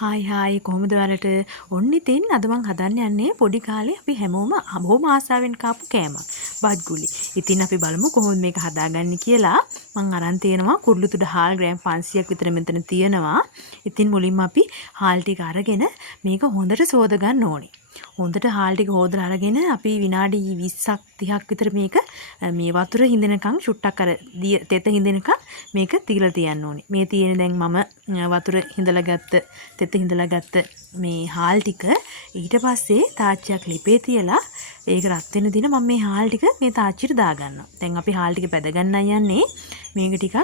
Hi කොහොමද ඔයාලට ඔන්න ඉතින් අද මං හදන්න යන්නේ පොඩි කාලේ අපි හැමෝම බොහොම ආසාවෙන් කාපු කෑමක් බත් ගුලි. ඉතින් අපි බලමු කොහොමද මේක හදාගන්නේ කියලා. මං අරන් තියෙනවා කුරුළු තුඩ හාල් ග්‍රෑම් 500ක් විතර මෙතන තියෙනවා. ඉතින් මුලින්ම අපි හාල් ටික අරගෙන මේක හොඳට සෝද ගන්න ඕනේ. හොඳට හාල් ටික හොදලා අරගෙන අපි විනාඩි 20ක් 30ක් විතර මේක මේ වතුර හිඳෙනකන් ෂුට්ටක් අර තෙත හිඳෙනකන් මේක තියලා තියන්න ඕනේ. මේ තියෙන දැන් මම වතුර හිඳලා ගත්ත තෙත හිඳලා ගත්ත මේ හාල් ටික ඊට පස්සේ තාච්චියක් ලිපේ තියලා ඒක රත් වෙන දින මම මේ හාල් ටික මේ තාච්චියට දාගන්නවා. දැන් අපි හාල් ටික බැද ගන්නයි යන්නේ. මේක ටිකක්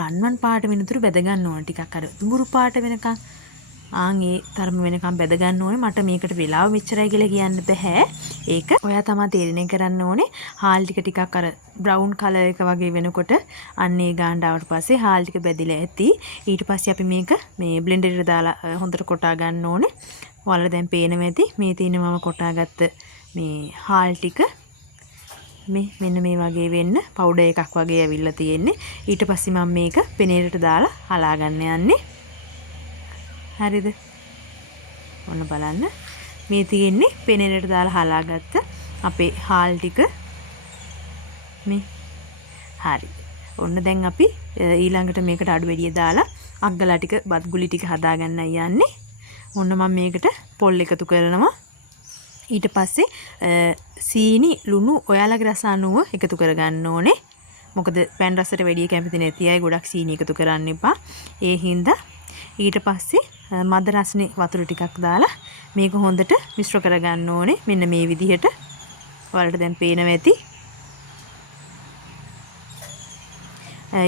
රන්වන් පාට වෙනතුරු බැද ගන්න ඕනේ. ටිකක් අර දුඹුරු පාට වෙනකන් ඒ තරම වෙනකම් බැද ගන්න ඕනේ. මට මේකට වෙලාව මෙච්චරයි කියලා කියන්න බෑ. ඒක ඔයා තමයි තීරණය කරන්න ඕනේ. හාල් ටික ටිකක් අර බ්‍රවුන් කලර් එක වගේ වෙනකොට අන්න ඒ ගානට ආවට පස්සේ හාල් ටික බැදිලා ඇති. ඊට පස්සේ අපි මේක මේ බ්ලෙන්ඩර් එකට දාලා හොඳට කොටා ගන්න ඕනේ. ඔයාලා දැන් පේනවා ඇති මේ තියෙන මම කොටාගත්ත මේ හාල් ටික මෙන්න මේ වගේ වෙන්න පවුඩර් එකක් වගේ ඇවිල්ලා තියෙන්නේ. ඊට පස්සේ මම මේක පෙනේරට දාලා හලා ගන්න යන්නේ. හරිද? ඔන්න බලන්න. මේ තියෙන්නේ පෙනේරට දාලා හලාගත්ත අපේ හාල් ටික. මේ හරි. ඔන්න දැන් අපි ඊළඟට මේකට අඩු වැඩිය දාලා අග්ගලා ටික බත් ගුලි ටික හදාගන්නයි යන්නේ. ඔන්න මම මේකට පොල් එකතු කරනවා. ඊට පස්සේ සීනි ලුණු ඔයාලගේ රස අනුව එකතු කරගන්න ඕනේ. මොකද පෑන් රසට වැඩිය කැමති නැති අය ගොඩක් සීනි එකතු කරන්න එපා. ඒ හින්දා ඊට පස්සේ මද රසනේ වතුර ටිකක් දාලා මේක හොඳට මිශ්‍ර කරගන්න ඕනේ. මෙන්න මේ විදිහට. ඔයාලට දැන් පේනවා ඇති.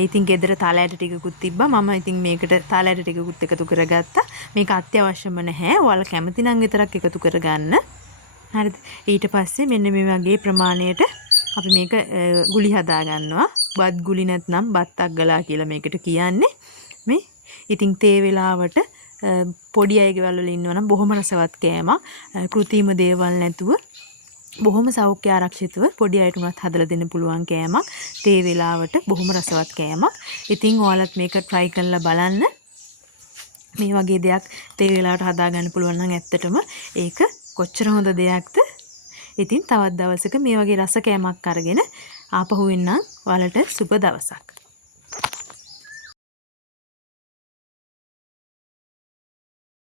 ඉතින් ගෙදර තාලයට ටිකකුත් තිබ්බා. මම ඉතින් මේකට තාලයට ටිකකුත් එකතු කරගත්තා. මේක අත්‍යවශ්‍යම නැහැ. ඔයාලා කැමති නම් විතරක් එකතු කරගන්න. හරිද? ඊට පස්සේ මෙන්න මේ වගේ ප්‍රමාණයට අපි මේක ගුලි හදා ගන්නවා. බත් ගුලි නැත්නම් බත් අග්ගලා කියලා මේකට කියන්නේ. මේ ඉතින් තේ වෙලාවට පොඩි අයගේ වල ඉන්නවනම් බොහොම රසවත් කෑමක්. කෘතිම දේවල් නැතුව බොහොම සෞඛ්‍ය ආරක්ෂිතව පොඩි අයට උනත් හදලා දෙන්න පුළුවන් කෑමක්. තේ වෙලාවට බොහොම රසවත් කෑමක්. ඉතින් ඔයාලත් මේක try කරලා බලන්න. මේ වගේ දෙයක් තේ වෙලාවට හදා ගන්න පුළුවන් නම් ඇත්තටම ඒක කොච්චර හොඳ දෙයක්ද. ඉතින් තවත් දවසක මේ වගේ රස කෑමක් අරගෙන ආපහු එන්නම්. ඔයාලට සුබ දවසක්.